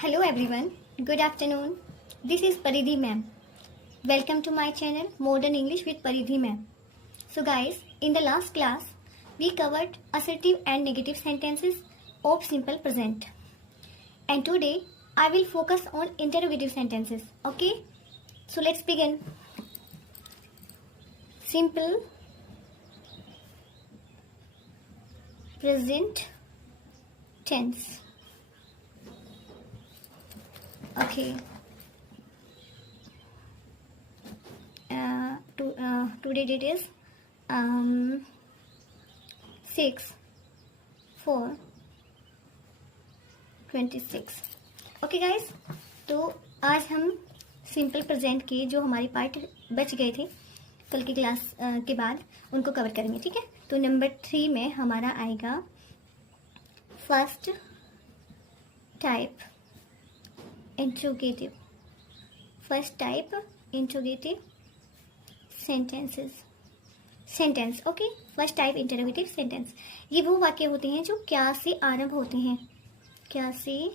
Hello everyone, good afternoon. This is Paridhi ma'am. Welcome to my channel Modern English with Paridhi ma'am. So guys, in the last class we covered assertive and negative sentences of simple present. And today I will focus on interrogative sentences. Okay? So let's begin. Simple present tense. Okay. Today date is 6/4/26. Okay guys, तो आज हम simple present के जो हमारे part बच गए थे कल की क्लास के बाद उनको कवर करेंगे. ठीक है, तो नंबर 3 में हमारा आएगा first type interrogative. First type interrogative sentence. Okay, first type interrogative sentence. ये वो वाक्य होते हैं जो क्या से आरंभ होते हैं. क्या से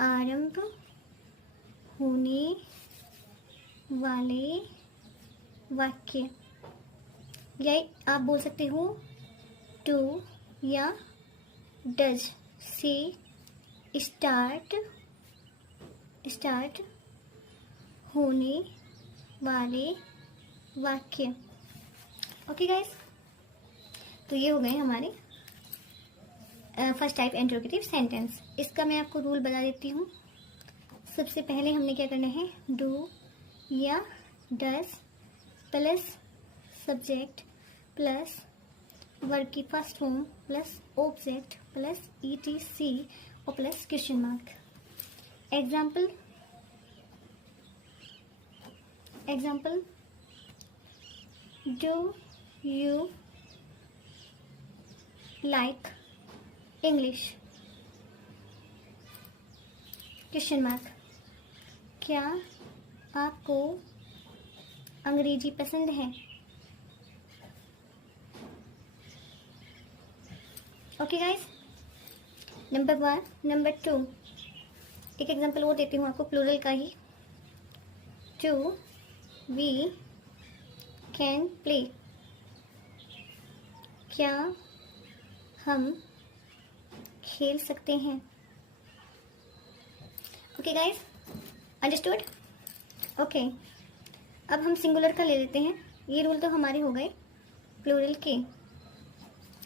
आरंभ होने वाले वाक्य, या आप बोल सकते हो टू या डज से स्टार्ट होने वाले वाक्य. ओके गाइस, तो ये हो गए हमारे फर्स्ट टाइप इंटरोगेटिव सेंटेंस. इसका मैं आपको रूल बता देती हूँ. सबसे पहले हमने क्या करना है, डू या does plus subject plus verb की first form plus object plus ETC और plus question mark. Example do you like English, question mark. क्या आपको अंग्रेजी पसंद है. Okay guys, number 1. नंबर 2, एक एग्जांपल वो देती हूँ आपको प्लूरल का ही. टू वी कैन प्ले, क्या हम खेल सकते हैं. Okay guys, understood. ओके, अब हम सिंगुलर का ले लेते हैं. ये रूल तो हमारे हो गए प्लूरल के.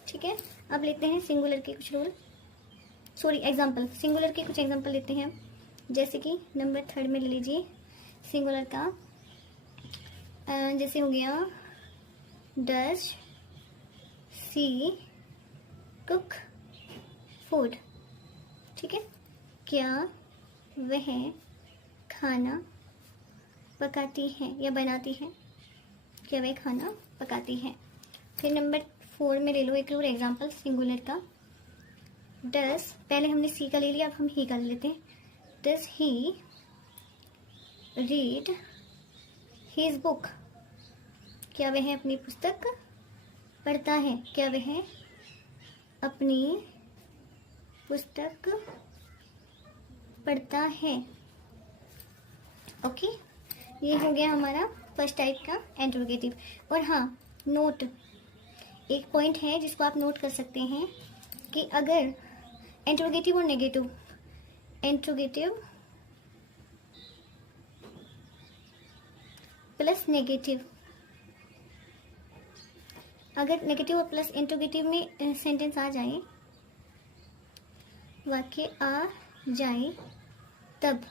ठीक है, अब लेते हैं सिंगुलर के कुछ रूल, एग्जाम्पल. सिंगुलर के कुछ एग्जाम्पल लेते हैं, जैसे कि नंबर 3 में ले लीजिए सिंगुलर का. जैसे हो गया डज सी कुक फूड. ठीक है, क्या वह खाना पकाती है या बनाती है. क्या वह खाना पकाती है. फिर नंबर 4 में ले लो एक और एग्जाम्पल सिंगुलर का. डज, पहले हमने सी का ले लिया, अब हम ही का ले लेते हैं. Does he read his book, क्या वह अपनी पुस्तक पढ़ता है. क्या वह अपनी पुस्तक पढ़ता है. ओके, ये हो गया हमारा फर्स्ट टाइप का इंटरोगेटिव. और हाँ, नोट, एक पॉइंट है जिसको आप नोट कर सकते हैं कि अगर इंटरोगेटिव और नेगेटिव, इंटरोगेटिव प्लस नेगेटिव, अगर नेगेटिव और प्लस इंटरोगेटिव में सेंटेंस आ जाए, वाक्य आ जाए, तब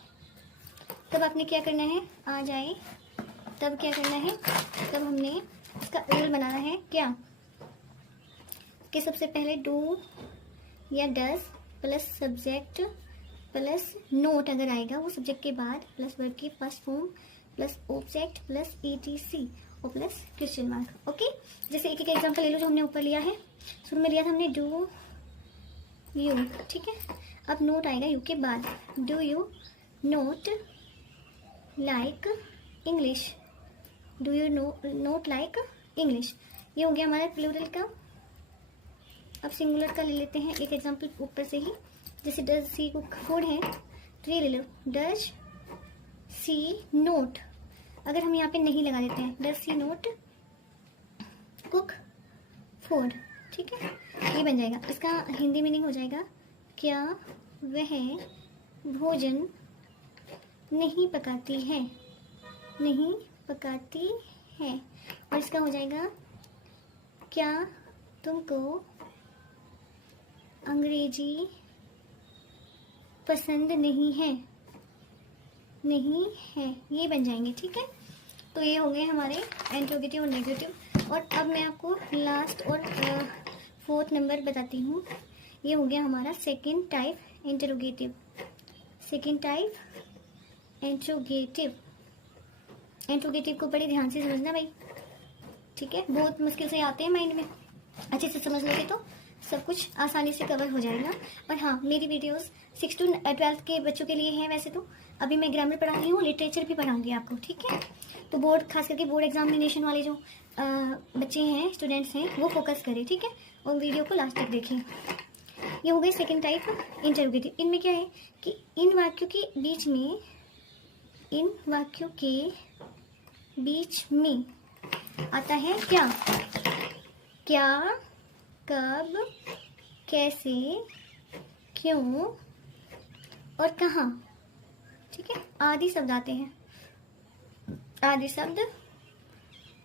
आपने क्या करना है, आ जाए तब क्या करना है, तब हमने इसका रूल बनाना है. क्या कि सबसे पहले डू या does plus subject plus note अगर आएगा वो सब्जेक्ट के बाद प्लस वर्ब की first form plus object plus ETC और प्लस क्वेश्चन मार्क. ओके, जैसे एक एग्जांपल ले लो जो हमने ऊपर लिया है. शुरू में लिया था हमने डू यू. ठीक है, अब नोट आएगा यू के बाद. Do you not like English. Do you not like English. ये हो गया हमारा प्लूरल का. अब सिंगुलर का ले लेते हैं एक एग्जांपल ऊपर से ही. जैसे डज सी कुक फूड है तो ये ले लो, डज सी नोट। अगर हम यहाँ पे नहीं लगा देते हैं, does she not cook food, ठीक है, ये बन जाएगा। इसका हिंदी मीनिंग हो जाएगा, क्या वह भोजन नहीं पकाती है, नहीं पकाती है। और इसका हो जाएगा, क्या तुमको अंग्रेजी पसंद नहीं है, नहीं है, ये बन जाएंगे, ठीक है। तो ये हो गए हमारे इंट्रोगेटिव और नेगेटिव। और अब मैं आपको लास्ट और फोर्थ नंबर बताती हूँ। ये हो गया हमारा second type interrogative. Second type interrogative. Interrogative को बड़े ध्यान से समझना भाई, ठीक है, बहुत मुश्किल से आते हैं माइंड में, अच्छे से समझ लोगे तो सब कुछ आसानी से कवर हो जाएगा। और हाँ, मेरी वीडियोस 6 to 12 के बच्चों के लिए हैं। वैसे तो अभी मैं ग्रामर पढ़ाती हूँ, लिटरेचर भी पढ़ाऊंगी आपको, ठीक है। तो बोर्ड, खास करके बोर्ड एग्जामिनेशन वाले जो बच्चे हैं, स्टूडेंट्स हैं, वो फोकस करें, ठीक है, और वीडियो को लास्ट तक देखें। ये हो गए सेकेंड टाइप इंट्रोगेटिव। इनमें क्या है कि इन वाक्यों के बीच में, इन वाक्यों के बीच में आता है क्या, क्या, कब, कैसे, क्यों और कहाँ, ठीक है, आदि शब्द आते हैं, आदि शब्द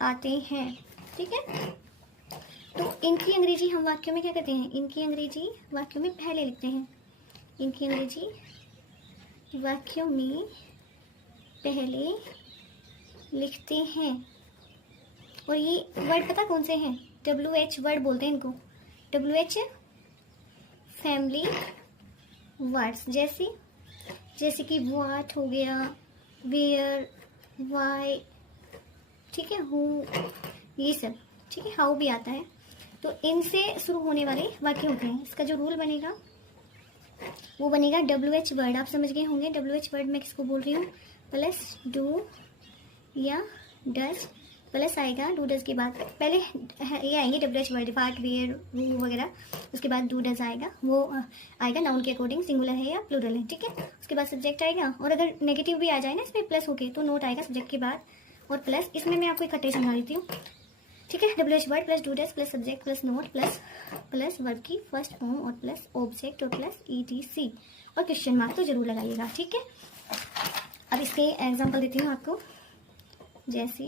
आते हैं, ठीक है। तो इनकी अंग्रेजी हम वाक्यों में क्या कहते हैं, इनकी अंग्रेजी वाक्यों में पहले लिखते हैं, इनकी अंग्रेजी वाक्यों में पहले लिखते हैं। और ये वर्ड पता कौन से हैं, WH वर्ड बोलते हैं इनको, WH फैमिली वर्ड्स। जैसे कि व्हाट हो गया, वेयर, वाई, ठीक है, हु, ये सब, ठीक है, हाउ भी आता है। तो इनसे शुरू होने वाले वाक्य होते हैं। इसका जो रूल बनेगा वो बनेगा WH वर्ड। आप समझ गए होंगे WH वर्ड मैं किसको बोल रही हूँ, प्लस डू या डज, प्लस आएगा डू डज के बाद पहले ये आएंगे WH वर्ड, वाट, वेयर, वो वगैरह, उसके बाद डू डज आएगा, वो आएगा नाउन के अकॉर्डिंग, सिंगुलर है या प्लूरल है, ठीक है। उसके बाद सब्जेक्ट आएगा, और अगर नेगेटिव भी आ जाए ना इसमें प्लस होके तो नोट आएगा सब्जेक्ट के बाद, और प्लस इसमें मैं आपको इकट्ठे समझा देती हूँ, ठीक है। WH word plus do does plus subject plus not plus verb की फर्स्ट फॉर्म और प्लस ऑब्जेक्ट और प्लस ETC और क्वेश्चन मार्क तो जरूर लगाइएगा, ठीक है। अब इसके एग्जाम्पल देती हूँ आपको। जैसे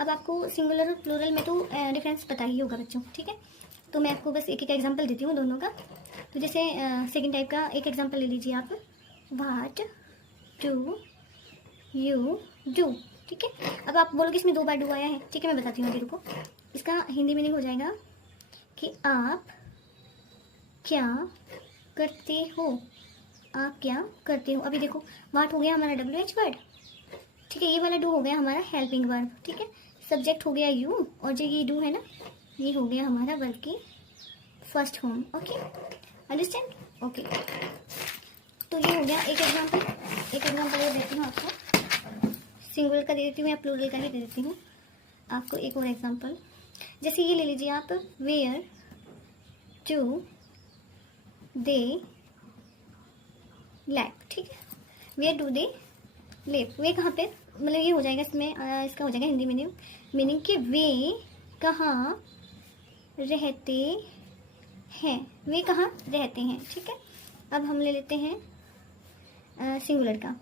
अब आपको सिंगुलर और प्लूरल में तो डिफरेंस पता ही होगा बच्चों, ठीक है। तो मैं आपको बस एक एक एग्जांपल देती हूँ दोनों का। तो जैसे सेकंड टाइप का एक एग्जांपल ले लीजिए आप, व्हाट डू यू डू, ठीक है। अब आप बोलोगे इसमें 2 बार डू आया है, ठीक है, मैं बताती हूँ अभी, रुको। इसका हिंदी मीनिंग हो जाएगा कि आप क्या करते हो, आप क्या करते हो। अभी देखो, व्हाट हो गया हमारा WH वर्ड, ठीक है, ये वाला डू हो गया हमारा हेल्पिंग वर्ब, ठीक है। सब्जेक्ट हो गया यू, और जो ये डू है ना, ये हो गया हमारा वर्ब की first form, okay, understand, okay. तो ये हो गया एक एग्जांपल ये देती हूँ आपको, सिंगुलर का दे देती हूँ या प्लूरल का ही दे देती हूँ आपको एक और एग्जांपल। जैसे ये ले लीजिए आप, वेयर डू दे लैप, ठीक है, वेयर डू दे लिव, वे कहाँ पे, मतलब ये हो जाएगा इसमें, इसका हो जाएगा हिंदी मीनिंग कि वे कहाँ रहते हैं, वे कहाँ रहते हैं, ठीक है। अब हम ले लेते हैं सिंगुलर का,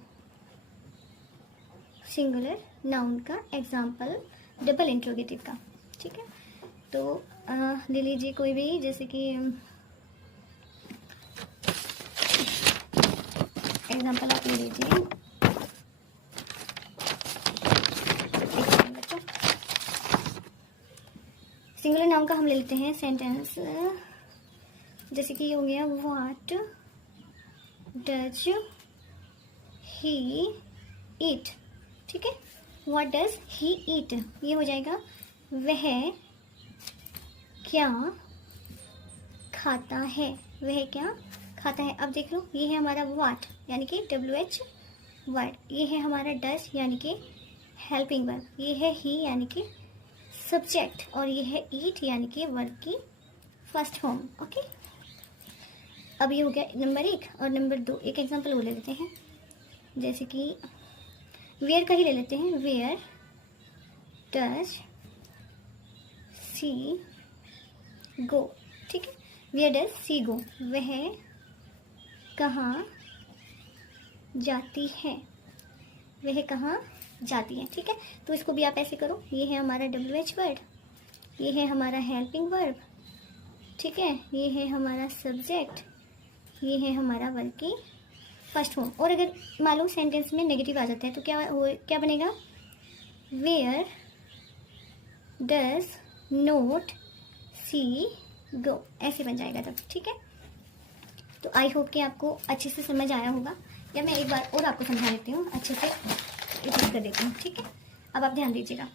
सिंगुलर नाउन का एग्जाम्पल डबल इंट्रोगेटिव का, ठीक है। तो ले लीजिए कोई भी, जैसे कि एग्जाम्पल आप ले लीजिए, सिंगुलर नाउन का हम ले लेते हैं सेंटेंस, जैसे कि ये हो गया, व्हाट डज ही ईट, ठीक है, व्हाट डज ही ईट, ये हो जाएगा वह क्या खाता है, वह क्या खाता है। अब देख लो, ये है हमारा व्हाट यानी कि WH वर्ड, ये है हमारा डज यानी कि हेल्पिंग वर्ब, ये है ही यानी कि सब्जेक्ट, और ये है ईट यानी कि वर्ब की फर्स्ट फॉर्म, ओके। अब ये हो गया नंबर 1 और नंबर 2 एक एग्जांपल वो ले लेते हैं, जैसे कि वेयर का ही ले लेते हैं। वेयर डज सी गो, ठीक है। वेयर डज सी गो, वह कहाँ जाती है, वह कहाँ जाती है, ठीक है। तो इसको भी आप ऐसे करो, ये है हमारा WH वर्ड, ये है हमारा हेल्पिंग वर्ब, ठीक है, ये है हमारा सब्जेक्ट, ये है हमारा वर्ब की फर्स्ट फॉर्म। और अगर मालूम सेंटेंस में नेगेटिव आ जाता है तो क्या बनेगा, वेयर डज नोट सी गो, ऐसे बन जाएगा तब, ठीक है। तो आई होप कि आपको अच्छे से समझ आया होगा, या मैं एक बार और आपको समझा देती हूँ, अच्छे से रिपीट कर देती हूँ, ठीक है। अब आप ध्यान दीजिएगा,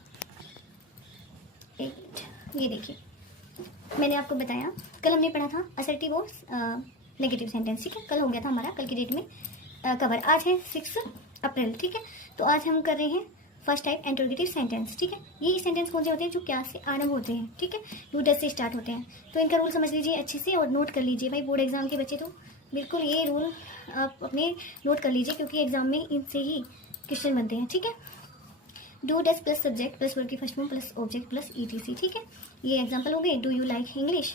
ये देखिए मैंने आपको बताया, कल हमने पढ़ा था असर्टिव और नेगेटिव सेंटेंस, ठीक है। कल हो गया था हमारा, कल की डेट में कवर। आज है 6 अप्रैल, ठीक है। तो आज हम कर रहे हैं फर्स्ट टाइप इंटरोगेटिव सेंटेंस, ठीक है। ये सेंटेंस कौन से होते हैं, जो क्या से आरंभ होते हैं, ठीक है, डू डज से स्टार्ट होते हैं। तो इनका रूल समझ लीजिए अच्छे से और नोट कर लीजिए भाई, बोर्ड एग्जाम के बच्चे तो बिल्कुल ये रूल आप अपने नोट कर लीजिए, क्योंकि एग्जाम में इनसे ही क्वेश्चन बनते हैं, ठीक है। Do does plus subject plus verb की first form plus object plus ETC, ठीक है। ये एग्जाम्पल हो गए। Do you like English,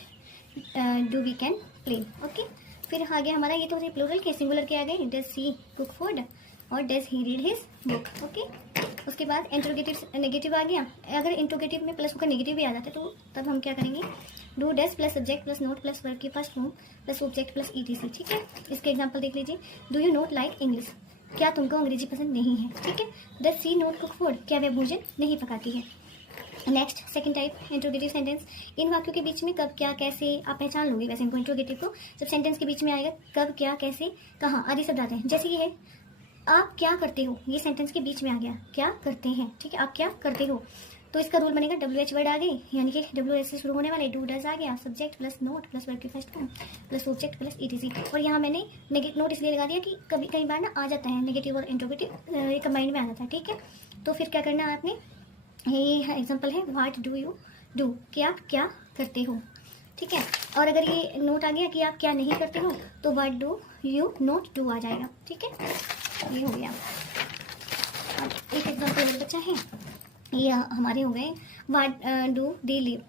do we can play, okay. फिर आ गया हमारा, ये तो प्लूरल के, सिंगुलर के आ गए, डज ही कुक फूड और does he read his book, okay. उसके बाद इंट्रोगेटिव नेगेटिव आ गया। अगर इंट्रोगेटिव में प्लस होकर नेगेटिव भी आ जाता है तो तब हम क्या करेंगे, do does plus subject plus not plus verb की first form plus object plus ETC, ठीक है। इसके एग्जाम्पल देख लीजिए। Do you not like English, क्या तुमको अंग्रेजी पसंद नहीं है, ठीक है। Does she not cook food, क्या वह भोजन नहीं पकाती है। Next second type interrogative sentence. इन वाक्यों के बीच में कब क्या कैसे आप पहचान लोगे वैसे इनको, इंट्रोगेटिव को। जब सेंटेंस के बीच में आएगा कब क्या कैसे कहाँ आदि शब्द आते हैं। जैसे ये है, आप क्या करते हो, ये सेंटेंस के बीच में आ गया, क्या करते हैं, ठीक है, आप क्या करते हो। तो इसका रूल बनेगा WH वर्ड आ गई, यानी कि WH से शुरू होने वाले, डू डज आ गया, subject plus not plus verb की first form plus object plus ETC। और यहाँ मैंने नोट इसलिए लगा दिया कि कई बार ना आ जाता है नेगेटिव और इंट्रोगेटिव, ये कंबाइंड में आ जाता है, ठीक है। तो फिर क्या करना है आपने, ये एग्जाम्पल है, व्हाट डू यू डू, कि आप क्या करते हो, ठीक है। और अगर ये नोट आ गया कि आप क्या नहीं करते हो तो what do you not do आ जाएगा, ठीक है। ये हो गया। अब एक एग्जाम्पल और बचा है, ये हमारे हो गए, व्हाट डू दे लिव,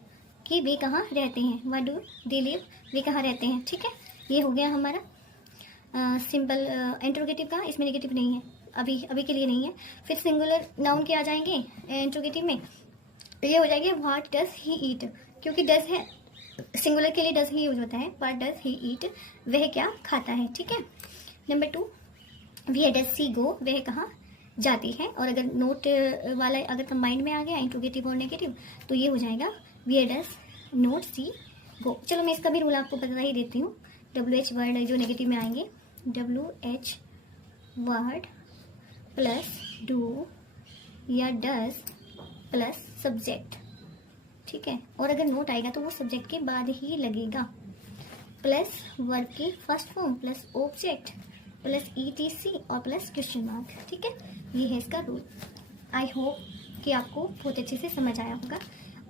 कि वे कहाँ रहते हैं, व्हाट डू दे लिव, वे कहाँ रहते हैं, ठीक है। ये हो गया हमारा सिंपल इंट्रोगेटिव का, इसमें नेगेटिव नहीं है, अभी के लिए नहीं है। फिर सिंगुलर नाउन के आ जाएंगे इंट्रोगेटिव में, ये हो जाएंगे व्हाट डज ही ईट, क्योंकि डज है सिंगुलर के लिए डज ही यूज होता है, व्हाट डज ही ईट, वह क्या खाता है, ठीक है। नंबर 2, वेयर डज सी गो, वह कहाँ जाती है। और अगर नोट वाला अगर कंबाइंड में आ गया इंट्रोगेटिव और नेगेटिव तो ये हो जाएगा वेयर डज नोट सी गो। चलो मैं इसका भी रूल आपको बता ही देती हूँ। WH वर्ड जो नेगेटिव में आएंगे, WH वर्ड प्लस डू या डज प्लस सब्जेक्ट, ठीक है। और अगर नोट आएगा तो वो सब्जेक्ट के बाद ही लगेगा, प्लस वर्ब की first form plus object plus ETC और प्लस क्वेश्चन मार्क, ठीक है। ये है इसका रूल। आई होप कि आपको बहुत अच्छे से समझ आया होगा।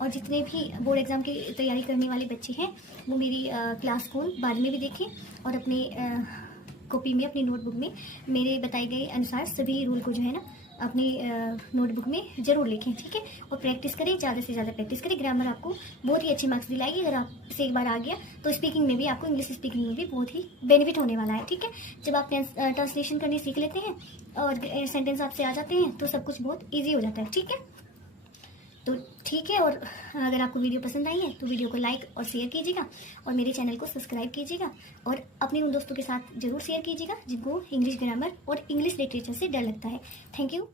और जितने भी बोर्ड एग्जाम की तैयारी करने वाले बच्चे हैं वो मेरी क्लास को बाद में भी देखें और अपनी कॉपी में, अपनी नोटबुक में मेरे बताए गए अनुसार सभी रूल को जो है ना अपनी नोटबुक में ज़रूर लिखें, ठीक है। और प्रैक्टिस करें, ज़्यादा से ज़्यादा प्रैक्टिस करें। ग्रामर आपको बहुत ही अच्छे मार्क्स दिलाएगी। अगर आप से एक बार आ गया तो स्पीकिंग में भी आपको, इंग्लिश स्पीकिंग में भी बहुत ही बेनिफिट होने वाला है, ठीक है। जब आप ट्रांसलेशन करनी सीख लेते हैं और सेंटेंस आपसे आ जाते हैं तो सब कुछ बहुत ईजी हो जाता है, ठीक है। तो ठीक है। और अगर आपको वीडियो पसंद आई है तो वीडियो को लाइक और शेयर कीजिएगा और मेरे चैनल को सब्सक्राइब कीजिएगा और अपने उन दोस्तों के साथ ज़रूर शेयर कीजिएगा जिनको इंग्लिश ग्रामर और इंग्लिश लिटरेचर से डर लगता है। Thank you.